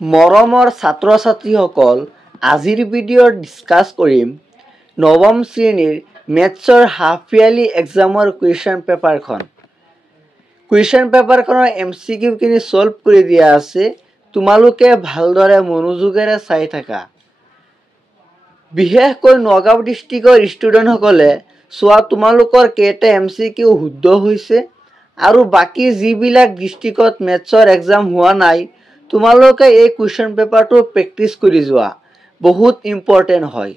মৰমৰ ছাত্ৰ ছাত্ৰীসকল, আজিৰ ভিডিঅ'ত ডিছকাছ কৰিম নৱম শ্ৰেণীৰ মেথছৰ হাফ ইয়াৰলি এক্সামৰ কুৱেশ্যন পেপাৰখন। কুৱেশ্যন পেপাৰখনৰ MCQ খিনি ছল্ভ কৰি দিয়া আছে। তোমালোকে ভালদৰে মনোযোগেৰে চাই থাকা। বিশেষকৈ নগাঁও ডিষ্ট্ৰিক্টৰ ষ্টুডেণ্টসকলে চোৱা তোমালোকৰ কেইটা MCQ শুদ্ধ হৈছে আৰু বাকী যিবিলাক ডিষ্ট্ৰিক্টত মেথছৰ এক্সাম হোৱা নাই তোমালোকে এই কুৱেশ্যন পেপাৰটো প্ৰেক্টিছ কৰি যোৱা, বহুত ইম্পৰ্টেণ্ট হয়।